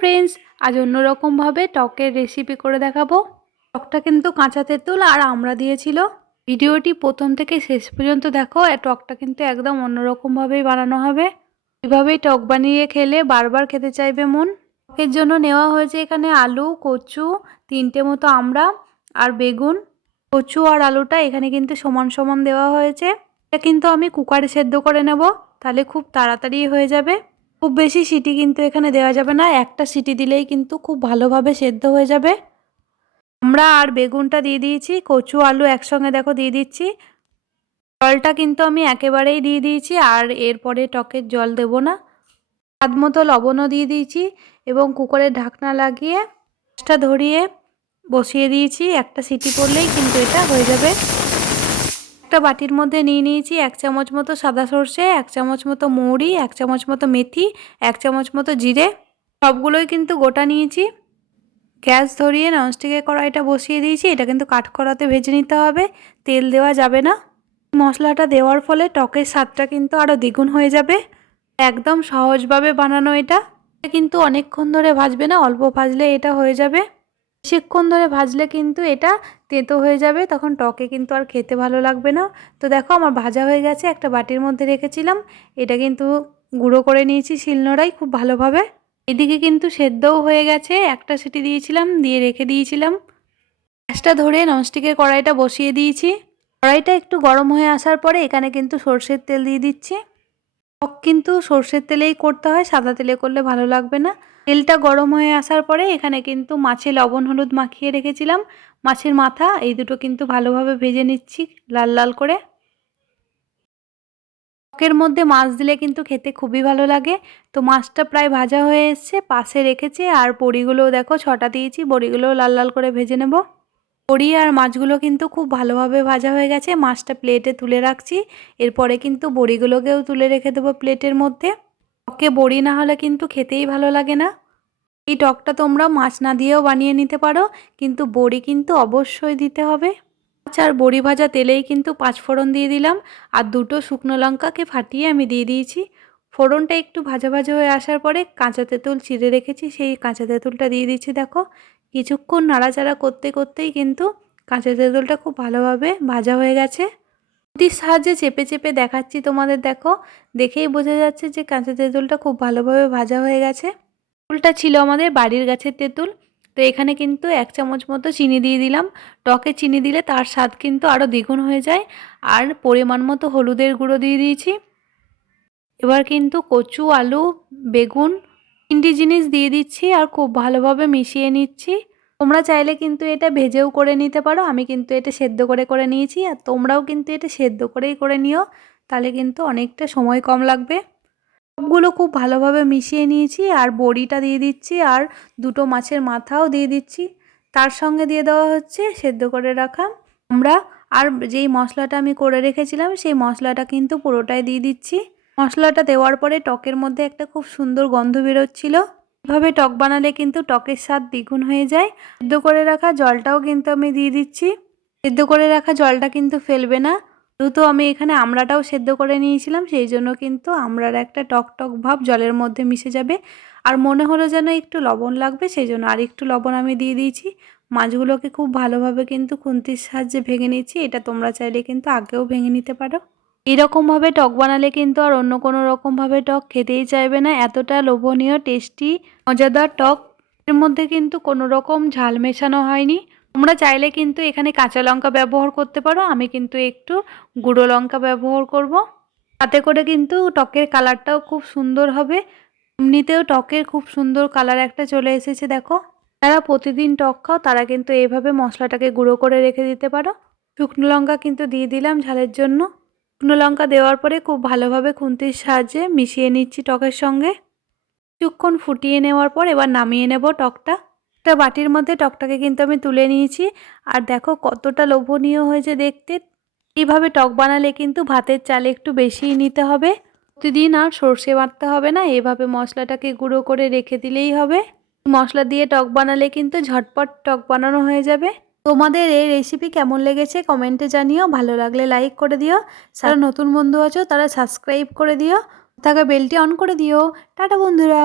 Friends আজ অন্যরকমভাবে টকের রেসিপি করে দেখাবো। টকটা কিন্তু কাঁচা তেঁতুল আর আমরা দিয়েছিল। ভিডিওটি প্রথম থেকে শেষ পর্যন্ত দেখো টকটা কিন্তু একদম অন্যরকমভাবেই বানানো হবে। এভাবেই টক বানিয়ে খেলে বারবার খেতে চাইবে মন। টকের জন্য নেওয়া হয়েছে এখানে আলু, কচু, তিনটে মতো আমরা আর বেগুন। কচু আর আলুটা এখানে কিন্তু সমান সমান দেওয়া হয়েছে। এটা কিন্তু আমি কুকারে সেদ্ধ করে নেব, তাহলে খুব তাড়াতাড়ি হয়ে যাবে। খুব বেশি সিটি কিন্তু এখানে দেওয়া যাবে না। একটা সিটি দিলেই কিন্তু খুব ভালোভাবে সেদ্ধ হয়ে যাবে। আমরা আর বেগুনটা দিয়ে দিয়েছি, কচু, আলু একসঙ্গে দেখো দিয়ে দিচ্ছি। জলটা কিন্তু আমি একেবারেই দিয়ে দিয়েছি আর এরপরে টকের জল দেব না। স্বাদ মতো লবণও দিয়ে দিয়েছি এবং কুকারের ঢাকনা লাগিয়ে গ্যাসটা ধরিয়ে বসিয়ে দিয়েছি। একটা সিটি করলেই কিন্তু এটা হয়ে যাবে। একটা বাটির মধ্যে নিয়ে নিয়েছি এক চামচ মতো সাদা সর্ষে, এক চামচ মতো মৌরি, এক চামচ মতো মেথি, এক চামচ মতো জিরে, সবগুলোই কিন্তু গোটা নিয়েছি। গ্যাস ধরিয়ে ননস্টিকের কড়াইটা বসিয়ে দিয়েছি। এটা কিন্তু কাঠকড়াতে ভেজে নিতে হবে। তেল দেওয়া যাবে না। মশলাটা দেওয়ার ফলে টকের স্বাদটা কিন্তু আরও দ্বিগুণ হয়ে যাবে। একদম সহজভাবে বানানো এটা কিন্তু অনেকক্ষণ ধরে ভাজবে না, অল্প ভাজলে এটা হয়ে যাবে। বেশিক্ষণ ধরে ভাজলে কিন্তু এটা তেতো হয়ে যাবে, তখন টকে কিন্তু আর খেতে ভালো লাগবে না। তো দেখো আমার ভাজা হয়ে গেছে, একটা বাটির মধ্যে রেখেছিলাম। এটা কিন্তু গুঁড়ো করে নিয়েছি শিলনোড়াই খুব ভালোভাবে। এদিকে কিন্তু সেদ্ধও হয়ে গেছে, একটা সিটি দিয়েছিলাম, দিয়ে রেখে দিয়েছিলাম। গ্যাসটা ধরে ননস্টিকের কড়াইটা বসিয়ে দিয়েছি। কড়াইটা একটু গরম হয়ে আসার পরে এখানে কিন্তু সর্ষের তেল দিয়ে দিচ্ছি। টক কিন্তু সর্ষের তেলেই করতে হয়, সাদা তেলে করলে ভালো লাগবে না। তেলটা গরম হয়ে আসার পরে এখানে কিন্তু মাছে লবণ, হলুদ মাখিয়ে রেখেছিলাম। মাছের মাথা, এই দুটো কিন্তু ভালোভাবে ভেজে নিচ্ছি লাল লাল করে। টকের মধ্যে মাছ দিলে কিন্তু খেতে খুবই ভালো লাগে। তো মাছটা প্রায় ভাজা হয়ে এসছে, পাশে রেখেছে। আর বড়িগুলোও দেখো, ছটা দিয়েছি, বড়িগুলোও লাল লাল করে ভেজে নেব। বড়ি আর মাছগুলো কিন্তু খুব ভালোভাবে ভাজা হয়ে গেছে। মাছটা প্লেটে তুলে রাখছি। এরপরে কিন্তু বড়িগুলোকেও তুলে রেখে দেবো প্লেটের মধ্যে। টকে বড়ি না হলে কিন্তু খেতেই ভালো লাগে না। এই টকটা তোমরা মাছ না দিয়েও বানিয়ে নিতে পারো, কিন্তু বড়ি কিন্তু অবশ্যই দিতে হবে। মাছ আর বড়ি ভাজা তেলেই কিন্তু পাঁচফোড়ন দিয়ে দিলাম। আর দুটো শুকনো লঙ্কাকে ফাটিয়ে আমি দিয়ে দিয়েছি। ফোড়নটা একটু ভাজা ভাজা হয়ে আসার পরে কাঁচা তেঁতুল চিড়ে রেখেছি, সেই কাঁচা তেঁতুলটা দিয়ে দিচ্ছি, দেখো। কিছুক্ষণ নাড়াচাড়া করতে করতেই কিন্তু কাঁচা তেঁতুলটা খুব ভালোভাবে ভাজা হয়ে গেছে। খুঁতির সাহায্যে চেপে চেপে দেখাচ্ছি তোমাদের, দেখো। দেখেই বোঝা যাচ্ছে যে কাঁচা তেঁতুলটা খুব ভালোভাবে ভাজা হয়ে গেছে। তেঁতুলটা ছিল আমাদের বাড়ির গাছের তেঁতুল, তো এখানে কিন্তু এক চামচ মতো চিনি দিয়ে দিলাম। টকে চিনি দিলে তার স্বাদ কিন্তু আরও দ্বিগুণ হয়ে যায়। আর পরিমাণ মতো হলুদের গুঁড়ো দিয়ে দিয়েছি। এবার কিন্তু কচু, আলু, বেগুন তিনটি জিনিস দিয়ে দিচ্ছি আর খুব ভালোভাবে মিশিয়ে নিচ্ছি। তোমরা চাইলে কিন্তু এটা ভেজেও করে নিতে পারো। আমি কিন্তু এটা সেদ্ধ করে করে নিয়েছি আর তোমরাও কিন্তু এটা সেদ্ধ করেই করে নিও। তাহলে কিন্তু অনেকটা সময় কম লাগবে। সবগুলো খুব ভালোভাবে মিশিয়ে নিয়েছি আর বড়িটা দিয়ে দিচ্ছি আর দুটো মাছের মাথাও দিয়ে দিচ্ছি। তার সঙ্গে দিয়ে দেওয়া হচ্ছে সেদ্ধ করে রাখা। আমরা আর যেই মশলাটা আমি করে রেখেছিলাম, সেই মশলাটা কিন্তু পুরোটাই দিয়ে দিচ্ছি। মশলাটা দেওয়ার পরে টকের মধ্যে একটা খুব সুন্দর গন্ধ বেরোচ্ছিল। এভাবে টক বানালে কিন্তু টকের স্বাদ দ্বিগুণ হয়ে যায়। সেদ্ধ করে রাখা জলটাও কিন্তু আমি দিয়ে দিচ্ছি। সেদ্ধ করে রাখা জলটা কিন্তু ফেলবে না। যেহেতু আমি এখানে আমড়াটাও সেদ্ধ করে নিয়েছিলাম, সেই জন্য কিন্তু আমড়ার একটা টক টক ভাব জলের মধ্যে মিশে যাবে। আর মনে হলো যেন একটু লবণ লাগবে, সেই জন্য আর একটু লবণ আমি দিয়ে দিয়েছি। মাছগুলোকে খুব ভালোভাবে কিন্তু খুন্তির সাহায্যে ভেঙে নিচ্ছি। এটা তোমরা চাইলে কিন্তু আগেও ভেঙে নিতে পারো। এরকমভাবে টক বানালে কিন্তু আর অন্য কোনো রকমভাবে টক খেতেই চাইবে না। এতটা লোভনীয়, টেস্টি, মজাদার টক। এর মধ্যে কিন্তু কোনো রকম ঝাল মেশানো হয়নি। তোমরা চাইলে কিন্তু এখানে কাঁচা লঙ্কা ব্যবহার করতে পারো। আমি কিন্তু একটু গুঁড়ো লঙ্কা ব্যবহার করব। তাতে করে কিন্তু টকের কালারটাও খুব সুন্দর হবে। এমনিতেও টকের খুব সুন্দর কালার একটা চলে এসেছে, দেখো। যারা প্রতিদিন টক খাও, তারা কিন্তু এইভাবে মশলাটাকে গুঁড়ো করে রেখে দিতে পারো। শুকনো লঙ্কা কিন্তু দিয়ে দিলাম ঝালের জন্য। শুকনো লঙ্কা দেওয়ার পরে খুব ভালোভাবে খুন্তির সাহায্যে মিশিয়ে নিচ্ছি টকের সঙ্গে। কিছুক্ষণ ফুটিয়ে নেওয়ার পর এবার নামিয়ে নেব টকটা। একটা বাটির মধ্যে টকটাকে কিন্তু আমি তুলে নিয়েছি। আর দেখো কতটা লোভনীয় হয়েছে দেখতে। এইভাবে টক বানালে কিন্তু ভাতের চাল একটু বেশিই নিতে হবে। প্রতিদিন আর সর্ষে বাটতে হবে না, এভাবে মশলাটাকে গুঁড়ো করে রেখে দিলেই হবে। মশলা দিয়ে টক বানালে কিন্তু ঝটপট টক বানানো হয়ে যাবে। তোমাদের এই রেসিপি কেমন লেগেছে কমেন্টে জানিও। ভালো লাগলে লাইক করে দিও। যারা নতুন বন্ধু আছো তারা সাবস্ক্রাইব করে দিও। তাকে বেলটি অন করে দিও। টাটা বন্ধুরা।